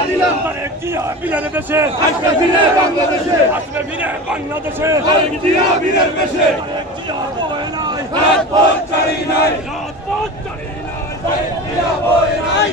তারেক জিয়া বীরের বেশে আসবে ফিরে বাংলাদেশে তারেক জিয়া বীরের বেশে তারেক জিয়া বয়ে নাই রাজপথ ছাড়ি নাই তারেক জিয়া বয়ে নাই